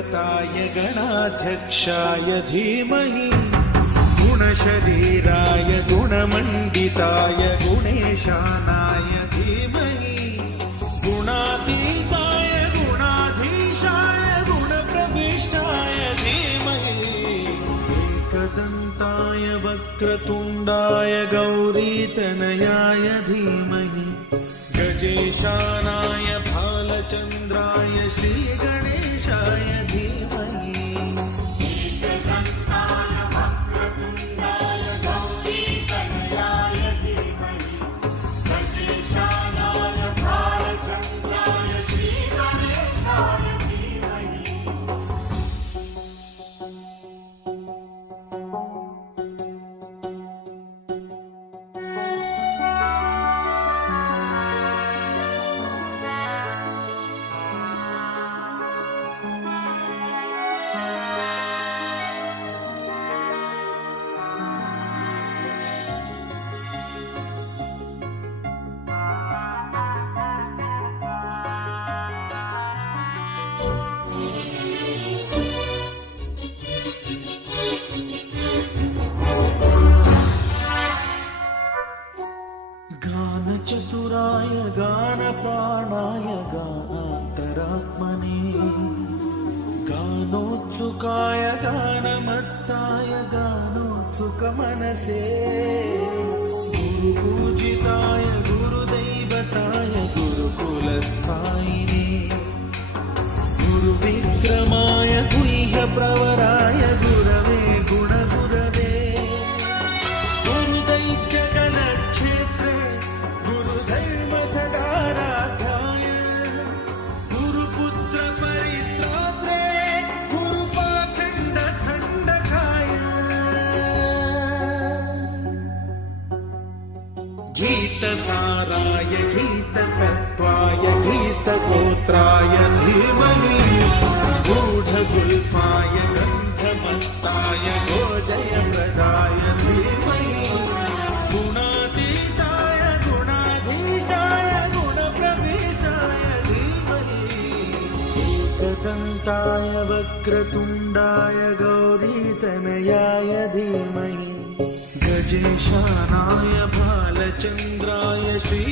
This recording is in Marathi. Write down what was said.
गुरुदेवताय गणाध्यक्षाय धीमहि गुणशरीराय गुणमण्डिताय गुणेशानाय धीमहि गुणातीताय गुणाधीशाय गुणप्रविष्टाय धीमहि एकदन्ताय वक्रतुण्डाय गौरीतनयाय धीमहि गजेशानाय भालचन्द्राय श्रीगणेशाय धीमहि एकदन्ताय वक्रतुण्डाय गौरीतनयाय धीमहि गजेशानाय भालचन्द्राय श्रीगणेशाय धीमहि गानचतुराय गानप्राणाय गानान्तरात्मने गानोत्सुकाय गानमत्ताय गानोत्सुकमनसे गुरुपूजिताय गुरुदैवताय गुरुकुलस्थायिने गुरुविक्रमाय गुह्यप्रवराय गुरवे गुणगुरवे गुरुदैत्यगणक्षेत्रे गुरुधर्मसदाराध्याय गुरुपुत्रपरित्रात्रे गुरुपाखण्डखण्डकाय गीतसाराय गीततत्त्वाय गीतगोत्राय धीमहि गूढगुल्फाय गन्धमत्ताय गोजयप्रदाय धीमहि गुणातीताय गुणाधीशाय गुणप्रविष्टाय धीमहि एकदन्ताय वक्रतुण्डाय गौरीतनयाय धीमहि गजेशानाय भालचन्द्राय श्री